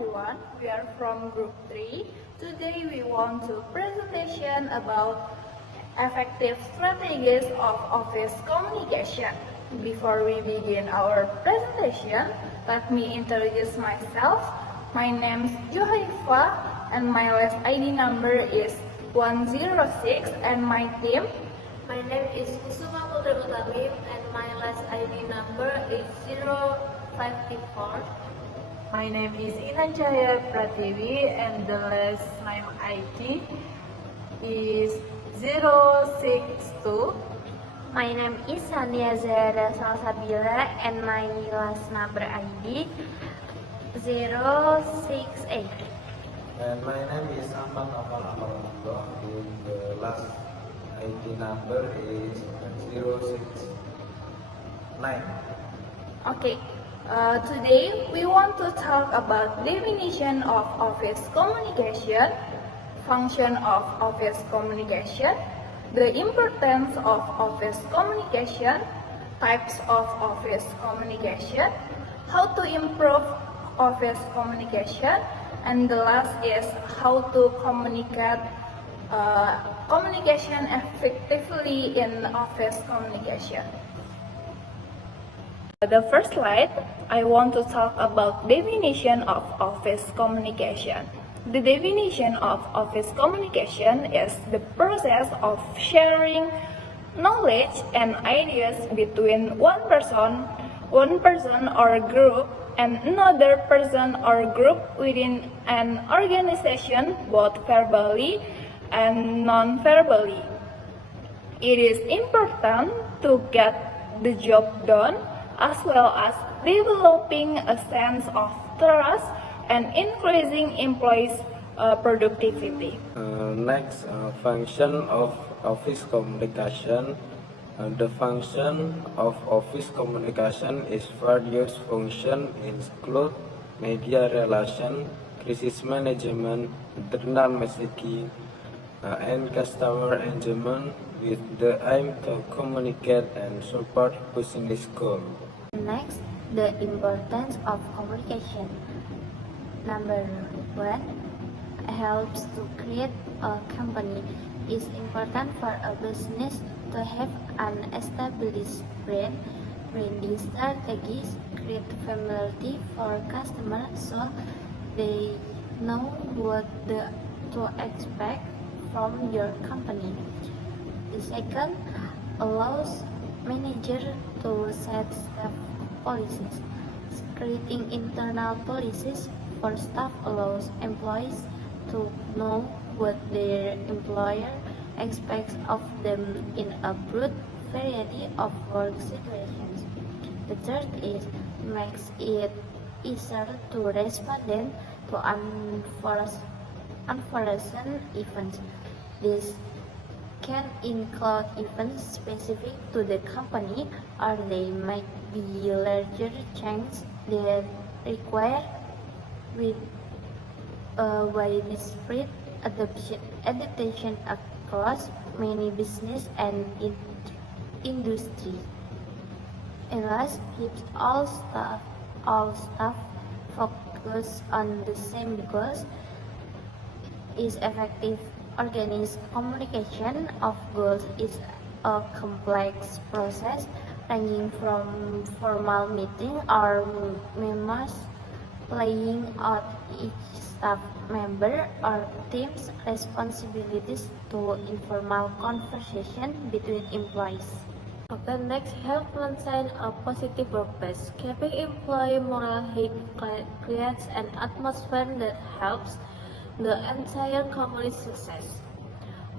everyone, we are from Group 3. Today we want to presentation about effective strategies of office communication. Before we begin our presentation, let me introduce myself. My name is Johaifa and my last ID number is 106 and my team. My name is Kusuma Putri Utamim and my last ID number is 054. My name is Inanjaya Pratiwi and the last name ID is 062. My name is Sania Zahra Salsabila and my last number ID 068. And my name is Ampang Amal Amal and the last ID number is 069. Okay, today we want to talk about definition of office communication, function of office communication, the importance of office communication, types of office communication, how to improve office communication, and the last is how to communicate communication effectively in office communication. The first slide, I want to talk about definition of office communication. The definition of office communication is the process of sharing knowledge and ideas between one person or group and another person or group within an organization, both verbally and non-verbally. It is important to get the job done as well as developing a sense of trust and increasing employees' productivity. Next, function of office communication. The function of office communication is various functions include media relation, crisis management, internal messaging, and customer engagement with the aim to communicate and support business goals. Next, the importance of communication. Number 1, helps to create a company. It's important for a business to have an established branding strategies, create familiarity for customers so they know what to expect from your company. The second, allows manager to set staff policies. Creating internal policies for staff allows employees to know what their employer expects of them in a broad variety of work situations. The third is makes it easier to respond to unforeseen events. This can include events specific to the company, or they might be larger changes that require with a widespread adaptation across many business and industry. And last, keeps all staff focused on the same goals. Is effective organized communication of goals is a complex process ranging from formal meeting or memos laying out each staff member or team's responsibilities to informal conversation between employees. Okay, next, help maintain a positive workplace. Keeping employee morale high creates an atmosphere that helps the entire company's success.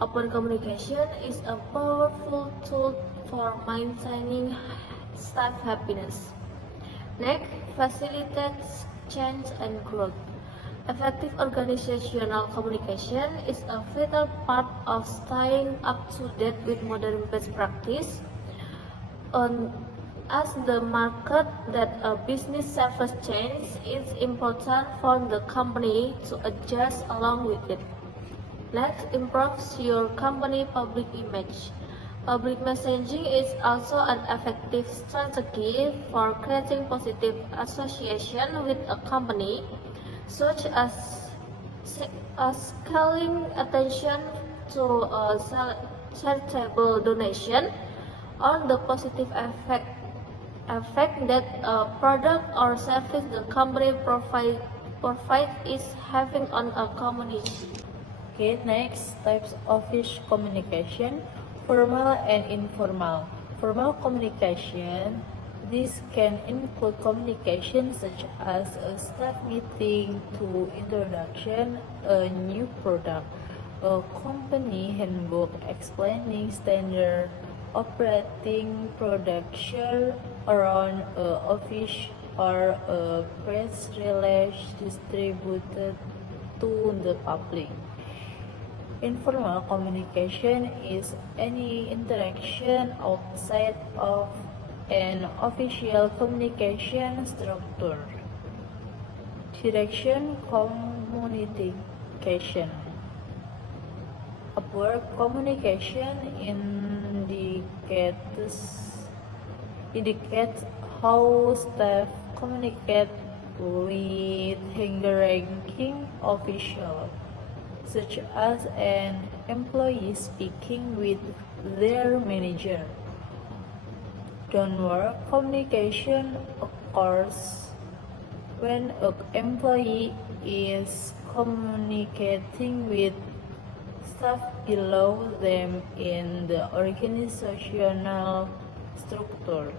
Open communication is a powerful tool for maintaining staff happiness. Next, facilitates change and growth. Effective organizational communication is a vital part of staying up to date with modern best practice. As the market that a business suffers change, it's important for the company to adjust along with it. Next, improves your company public image. Public messaging is also an effective strategy for creating positive association with a company. such as calling attention to a charitable donation or the positive effect that a product or service the company provide is having on a community. Okay, next types of office communication, formal and informal. Formal communication, this can include communication such as a staff meeting to introduction a new product, a company handbook explaining standard operating procedure around a office, or a press release distributed to the public. Informal communication is any interaction outside of an official communication structure. Direction communication. Upward communication indicates how staff communicate with higher-ranking officials, such as an employee speaking with their manager. Downward communication occurs when an employee is communicating with staff below them in the organizational structure.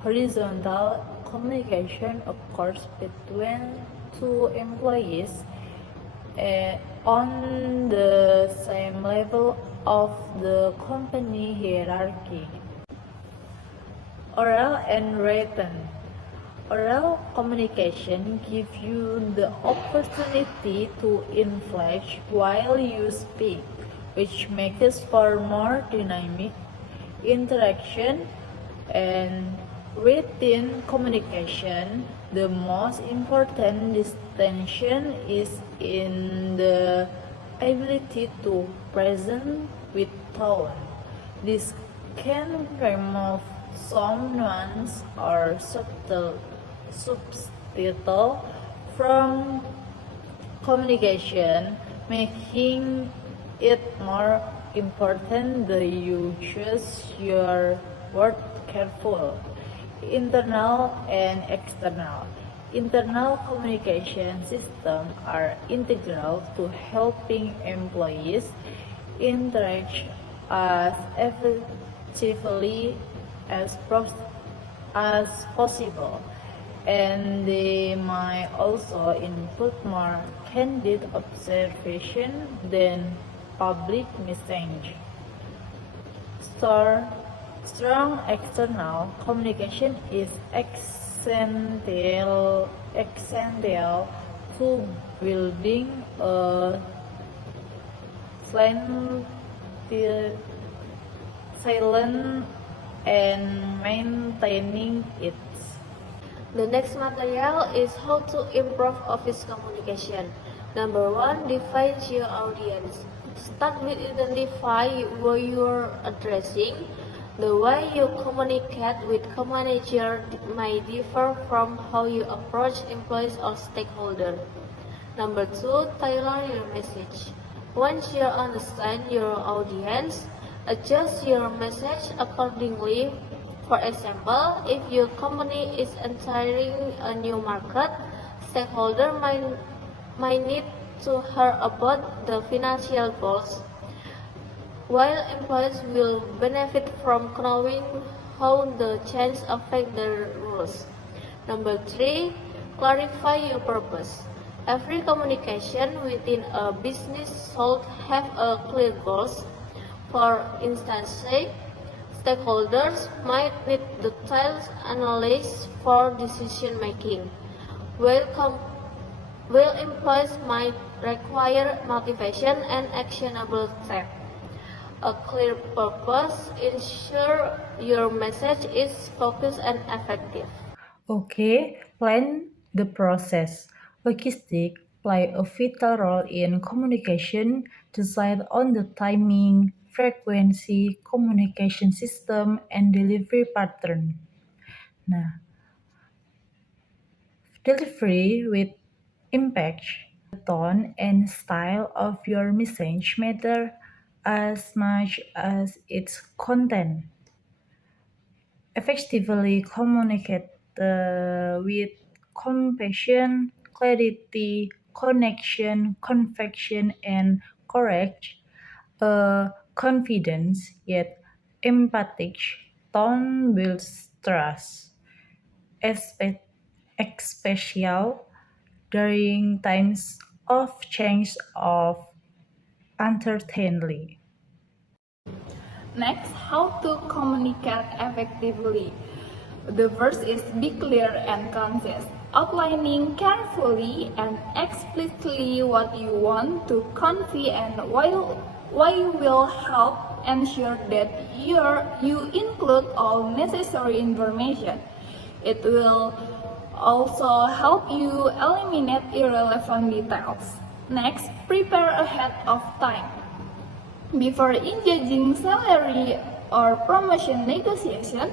Horizontal communication occurs between two employees on the same level of the company hierarchy. Oral and written. Oral communication gives you the opportunity to inflect while you speak, which makes for more dynamic interaction. And written communication, the most important distinction is in the ability to present with tone. This can remove some nuance or subtitle from communication, making it more important that you choose your word careful. Internal and external. Internal communication systems are integral to helping employees interact as effectively as possible, and they might also include more candid observation than public message. Strong external communication is essential to building a silent and maintaining it. The next material is how to improve office communication. Number 1, define your audience. Start with identify who you're addressing. The way you communicate with co-manager may differ from how you approach employees or stakeholders. Number 2, tailor your message. Once you understand your audience, adjust your message accordingly. For example, if your company is entering a new market, stakeholders might need to hear about the financial goals, while employees will benefit from knowing how the change affects their roles. Number 3, clarify your purpose. Every communication within a business should have a clear goals. For instance, stakeholders might need detailed analysis for decision making, while employees might require motivation and actionable steps. A clear purpose ensures your message is focused and effective. Okay, plan the process. Logistics play a vital role in communication. Decide on the timing, frequency, communication system, and delivery pattern. Nah, delivery with impact. The tone and style of your message matter as much as its content. Effectively communicate with compassion, clarity, connection, conviction, and courage. A confidence yet empathic tone builds trust, espe- especially during times of change of uncertainty. Next, how to communicate effectively. The verse is be clear and concise, outlining carefully and explicitly what you want to convey and why will help ensure that you include all necessary information. It will also help you eliminate irrelevant details. Next, prepare ahead of time. Before engaging salary or promotion negotiation,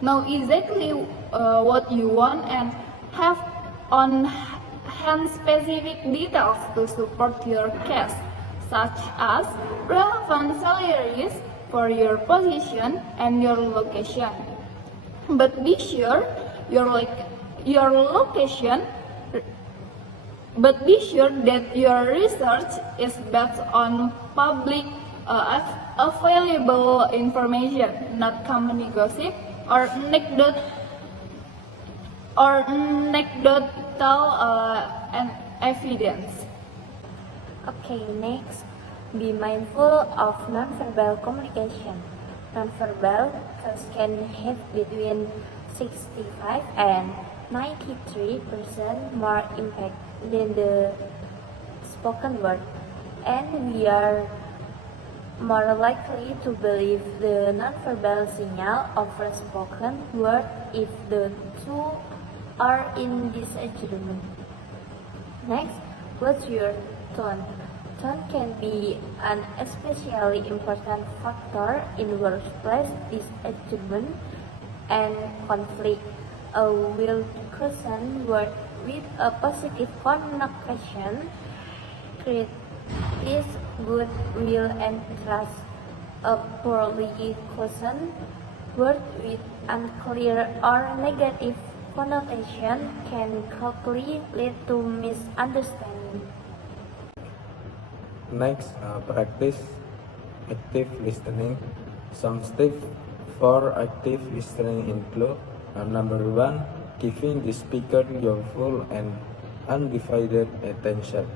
know exactly what you want and have on hand specific details to support your case, such as relevant salaries for your position and your location. But be sure your location but be sure that your research is based on public available information, not company gossip or anecdotal and evidence. Okay, next, be mindful of nonverbal communication. Nonverbal cues can have between 65 and 93% more impact than the spoken word, and we are more likely to believe the nonverbal signal of a spoken word if the two are in disagreement. Next, what's your tone? Tone can be an especially important factor in workplace disagreement and conflict. A well-chosen word with a positive connotation creates goodwill and trust. A poorly chosen word with unclear or negative connotation can quickly lead to misunderstanding. Next, practice active listening. Some steps for active listening include number 1, giving the speaker your full and undivided attention.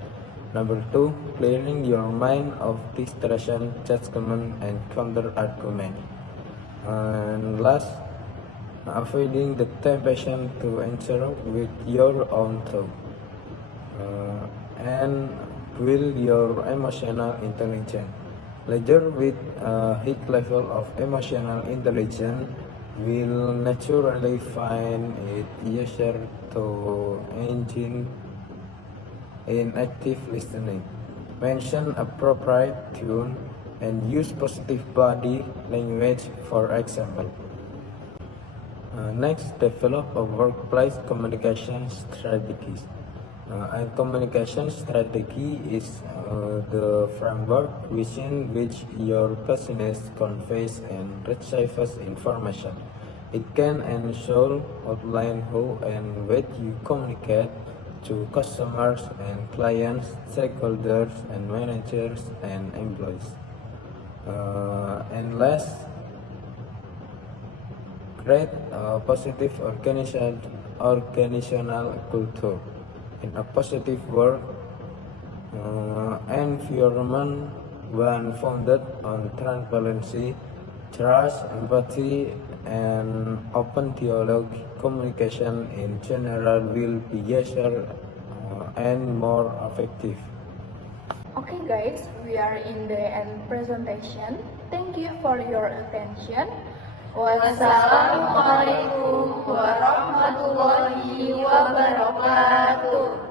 Number 2, clearing your mind of distraction, judgment, and counter-argument. And last, avoiding the temptation to answer with your own thought. And build your emotional intelligence. Leisure with a high level of emotional intelligence will naturally find it easier to engage in active listening. Mention appropriate tune and use positive body language, for example. Next, develop a workplace communication strategies. A communication strategy is the framework within which your business conveys and receives information. It can ensure outline how and what you communicate to customers and clients, stakeholders and managers and employees. And last, create a positive organizational culture. In a positive work environment, one founded on transparency, trust, empathy, and open dialogue, communication in general will be easier and more effective. Okay guys, we are in the end presentation. Thank you for your attention. Wassalamualaikum warahmatullahi wabarakatuh.